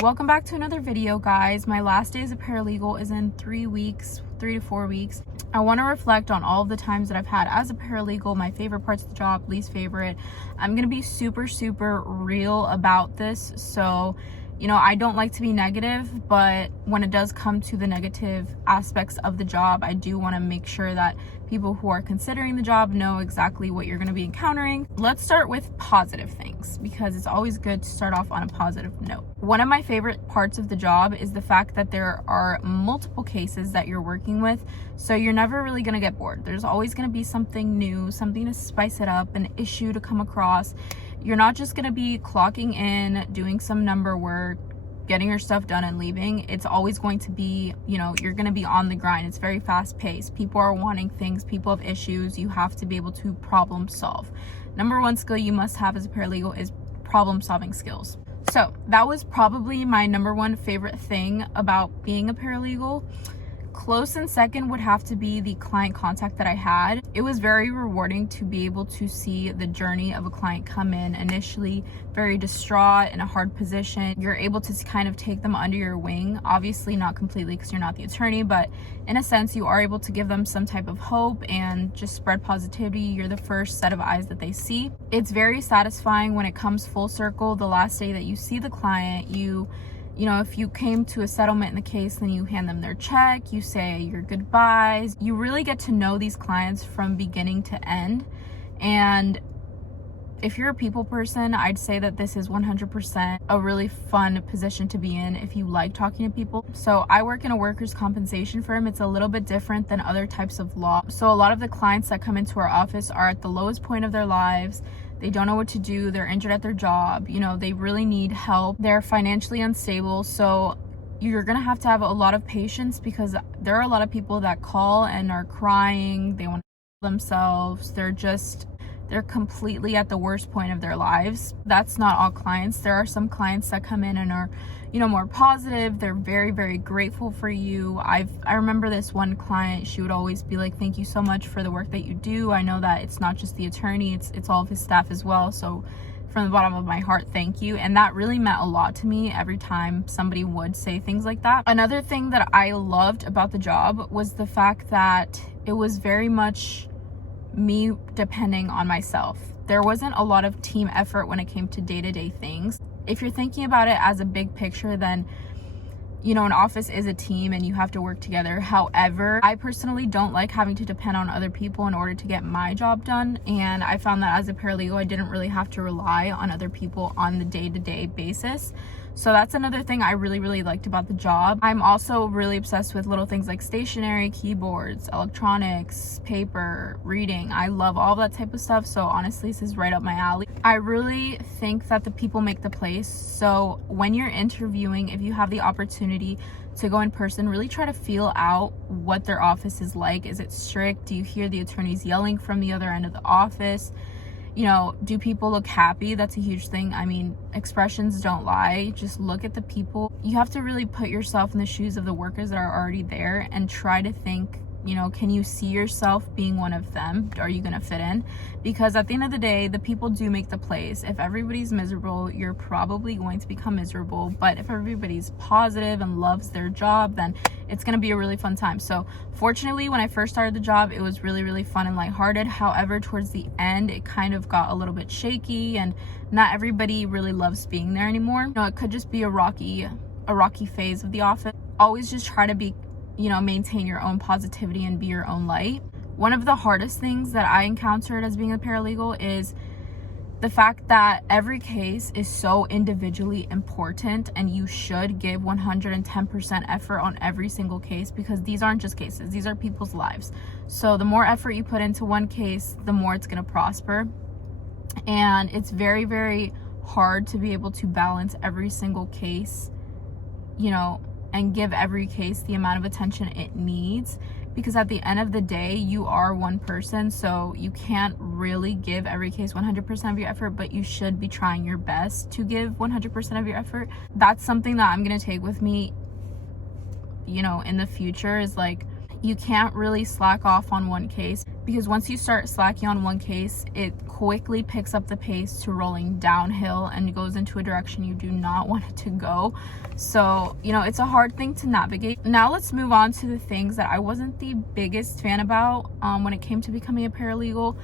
Welcome back to another video, guys. My last day as a paralegal is in 3 weeks, 3 to 4 weeks. I want to reflect on all of the times that I've had as a paralegal, my favorite parts of the job, least favorite. I'm going to be super real about this. So, I don't like to be negative, but when it does come to the negative aspects of the job, I do want to make sure that people who are considering the job know exactly what you're going to be encountering. Let's start with positive things because it's always good to start off on a positive note. One of my favorite parts of the job is the fact that there are multiple cases that you're working with, so you're never really going to get bored. There's always going to be something new, something to spice it up, an issue to come across. You're not just going to be clocking in, doing some number work, getting your stuff done and leaving. It's always going to be, you're going to be on the grind. It's very fast paced. People are wanting things. People have issues. You have to be able to problem solve. Number one skill you must have as a paralegal is problem solving skills. So that was probably my number one favorite thing about being a paralegal. Close and second would have to be the client contact that I had. It was very rewarding to be able to see the journey of a client come in initially very distraught, in a hard position. You're able to kind of take them under your wing, obviously not completely because you're not the attorney, but in a sense you are able to give them some type of hope and just spread positivity. You're the first set of eyes that they see. It's very satisfying when it comes full circle. The last day that you see the client, if you came to a settlement in the case, then you hand them their check, you say your goodbyes. You really get to know these clients from beginning to end. And if you're a people person, I'd say that this is 100% a really fun position to be in if you like talking to people. So I work in a workers' compensation firm. It's a little bit different than other types of law. So a lot of the clients that come into our office are at the lowest point of their lives. They don't know what to do. They're injured at their job. They really need help. They're financially unstable. So you're going to have a lot of patience because there are a lot of people that call and are crying. They want to kill themselves. They're completely at the worst point of their lives. That's not all clients. There are some clients that come in and are, more positive. They're very grateful for you. I remember this one client, she would always be like, thank you so much for the work that you do. I know that it's not just the attorney, it's all of his staff as well. So from the bottom of my heart, thank you. And that really meant a lot to me every time somebody would say things like that. Another thing that I loved about the job was the fact that it was very much me depending on myself. There wasn't a lot of team effort when it came to day-to-day things. If you're thinking about it as a big picture, then an office is a team and you have to work together. However, I personally don't like having to depend on other people in order to get my job done. And I found that as a paralegal, I didn't really have to rely on other people on the day-to-day basis. So that's another thing I really liked about the job. I'm also really obsessed with little things like stationery, keyboards, electronics, paper, reading. I love all that type of stuff. So honestly, this is right up my alley. I really think that the people make the place. So when you're interviewing, if you have the opportunity to go in person, really try to feel out what their office is like. Is it strict? Do you hear the attorneys yelling from the other end of the office? Do people look happy? That's a huge thing. I mean, expressions don't lie. Just look at the people. You have to really put yourself in the shoes of the workers that are already there and try to think, can you see yourself being one of them? Are you going to fit in? Because at the end of the day, the people do make the place. If everybody's miserable, you're probably going to become miserable. But if everybody's positive and loves their job, then it's going to be a really fun time. So fortunately, when I first started the job, it was really fun and lighthearted. However, towards the end, it kind of got a little bit shaky and not everybody really loves being there anymore. It could just be a rocky phase of the office. Always just try to be maintain your own positivity and be your own light. One of the hardest things that I encountered as being a paralegal is the fact that every case is so individually important and you should give 110% effort on every single case because these aren't just cases, these are people's lives. So the more effort you put into one case, the more it's going to prosper. And it's very hard to be able to balance every single case, and give every case the amount of attention it needs, because at the end of the day, you are one person, so you can't really give every case 100% of your effort, but you should be trying your best to give 100% of your effort. That's something that I'm going to take with me, in the future, is like, you can't really slack off on one case, because once you start slacking on one case, it quickly picks up the pace to rolling downhill and goes into a direction you do not want it to go. So, you know, it's a hard thing to navigate. Now let's move on to the things that I wasn't the biggest fan about when it came to becoming a paralegal.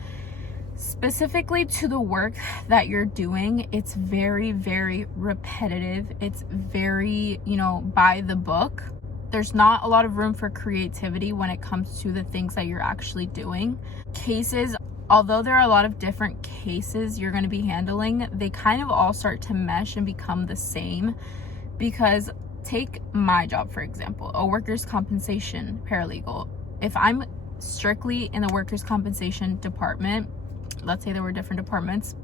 Specifically to the work that you're doing, it's very, very repetitive. It's very, you know, by the book. There's not a lot of room for creativity when it comes to the things that you're actually doing. Cases, although there are a lot of different cases you're going to be handling, they kind of all start to mesh and become the same. Because take my job, for example, a workers' compensation paralegal. If I'm strictly in the workers' compensation department, let's say there were different departments,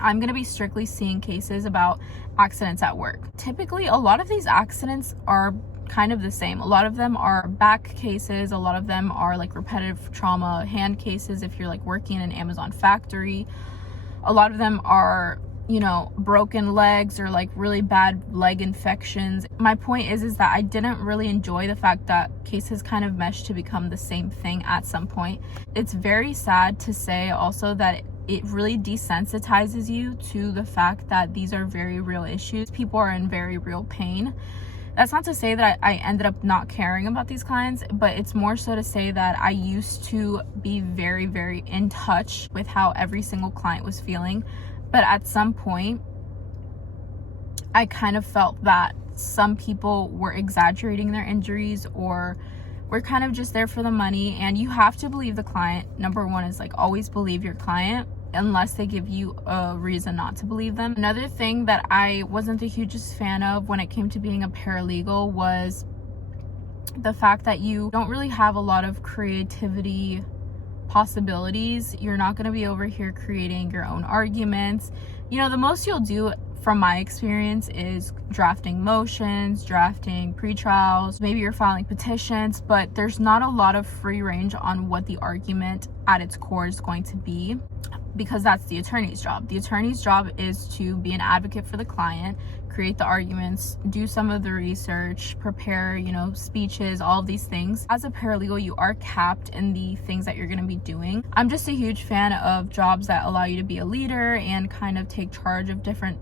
I'm going to be strictly seeing cases about accidents at work. Typically, a lot of these accidents are kind of the same. A lot of them are back cases. A lot of them are like repetitive trauma hand cases if you're like working in an Amazon factory. A lot of them are, you know, broken legs or like really bad leg infections. My point is that I didn't really enjoy the fact that cases kind of meshed to become the same thing at some point. It's very sad to say also that it really desensitizes you to the fact that these are very real issues. People are in very real pain. That's not to say that I ended up not caring about these clients, but it's more so to say that I used to be very, very in touch with how every single client was feeling. But at some point, I kind of felt that some people were exaggerating their injuries or were kind of just there for the money. And you have to believe the client. Number one is like always believe your client unless they give you a reason not to believe them. Another thing that I wasn't the hugest fan of when it came to being a paralegal was the fact that you don't really have a lot of creativity possibilities. You're not going to be over here creating your own arguments. You know, the most you'll do from my experience is drafting motions, drafting pre-trials, maybe you're filing petitions, but there's not a lot of free range on what the argument at its core is going to be, because that's the attorney's job. The attorney's job is to be an advocate for the client, create the arguments, do some of the research, prepare, you know, speeches, all of these things. As a paralegal, you are capped in the things that you're going to be doing. I'm just a huge fan of jobs that allow you to be a leader and kind of take charge of different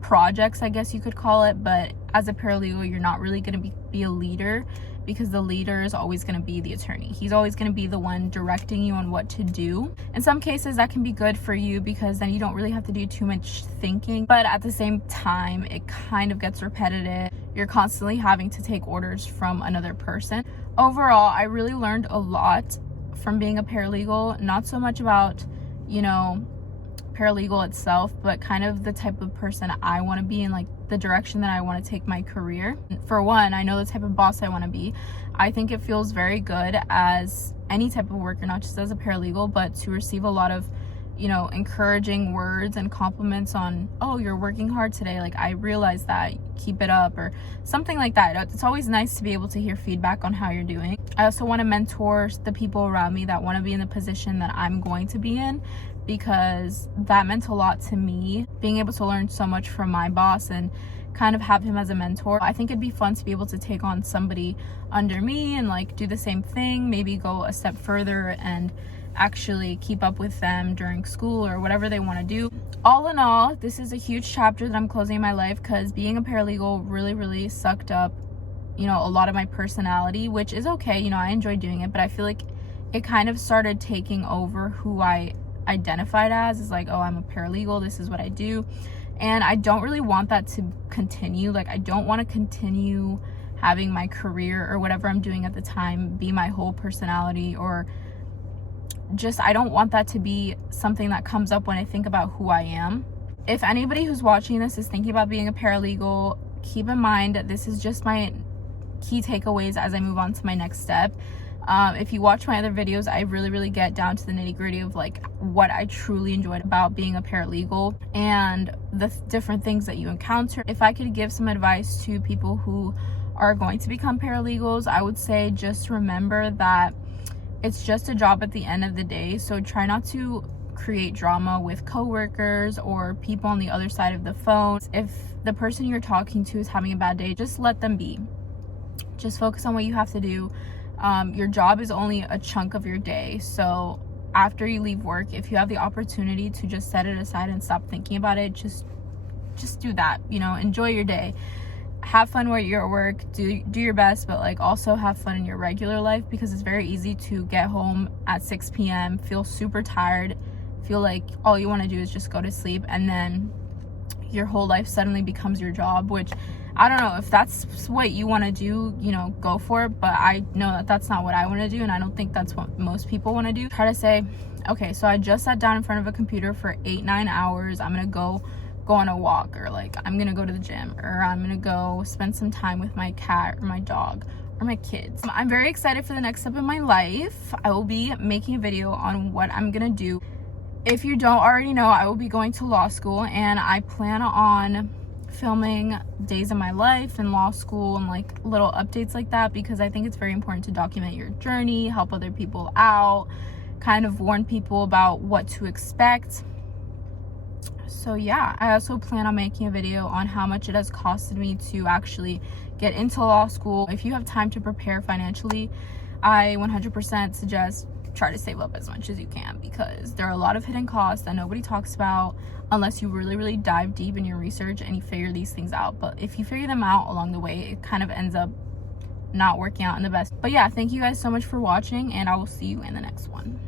projects, I guess you could call it. But as a paralegal, you're not really going to be a leader, because the leader is always going to be the attorney. He's always going to be the one directing you on what to do. In some cases, that can be good for you because then you don't really have to do too much thinking. But at the same time, it kind of gets repetitive. You're constantly having to take orders from another person. Overall, I really learned a lot from being a paralegal. Not so much about, you know, paralegal itself, but kind of the type of person I want to be and like the direction that I want to take my career. For one, I know the type of boss I want to be. I think it feels very good as any type of worker, not just as a paralegal, but to receive a lot of, you know, encouraging words and compliments on, oh, you're working hard today, like I realize that, keep it up, or something like that. It's always nice to be able to hear feedback on how you're doing. I also want to mentor the people around me that want to be in the position that I'm going to be in, because that meant a lot to me, being able to learn so much from my boss and kind of have him as a mentor. I think it'd be fun to be able to take on somebody under me and like do the same thing, maybe go a step further and actually keep up with them during school or whatever they want to do. All in all, this is a huge chapter that I'm closing in my life, because being a paralegal really sucked up, you know, a lot of my personality, which is okay. You know, I enjoy doing it, but I feel like it kind of started taking over who I identified as. It's like, oh, I'm a paralegal, this is what I do. And I don't really want that to continue. Like, I don't want to continue having my career or whatever I'm doing at the time be my whole personality, or just, I don't want that to be something that comes up when I think about who I am. If anybody who's watching this is thinking about being a paralegal, keep in mind that this is just my key takeaways as I move on to my next step. If you watch my other videos, I really get down to the nitty-gritty of like what I truly enjoyed about being a paralegal and the different things that you encounter. If I could give some advice to people who are going to become paralegals, I would say just remember that it's just a job at the end of the day. So try not to create drama with coworkers or people on the other side of the phone. If the person you're talking to is having a bad day, just let them be. Just focus on what you have to do. Your job is only a chunk of your day. So after you leave work, if you have the opportunity to just set it aside and stop thinking about it, just do that. You know, enjoy your day, have fun where you're at work, do your best, but like also have fun in your regular life, because it's very easy to get home at 6 p.m, feel super tired, feel like all you want to do is just go to sleep, and then your whole life suddenly becomes your job, which I don't know if that's what you want to do, you know, go for it, but I know that that's not what I want to do, and I don't think that's what most people want to do. Try to say, okay, so I just sat down in front of a computer for 8-9 hours, I'm gonna go on a walk, or like I'm gonna go to the gym, or I'm gonna go spend some time with my cat or my dog or my kids. I'm very excited for the next step in my life. I will be making a video on what I'm gonna do. If you don't already know, I will be going to law school, and I plan on filming days of my life in law school and like little updates like that, because I think it's very important to document your journey, help other people out, kind of warn people about what to expect. So yeah, I also plan on making a video on how much it has costed me to actually get into law school. If you have time to prepare financially, I 100% suggest try to save up as much as you can, because there are a lot of hidden costs that nobody talks about unless you really dive deep in your research and you figure these things out. But if you figure them out along the way, it kind of ends up not working out in the best. But yeah, thank you guys so much for watching, and I will see you in the next one.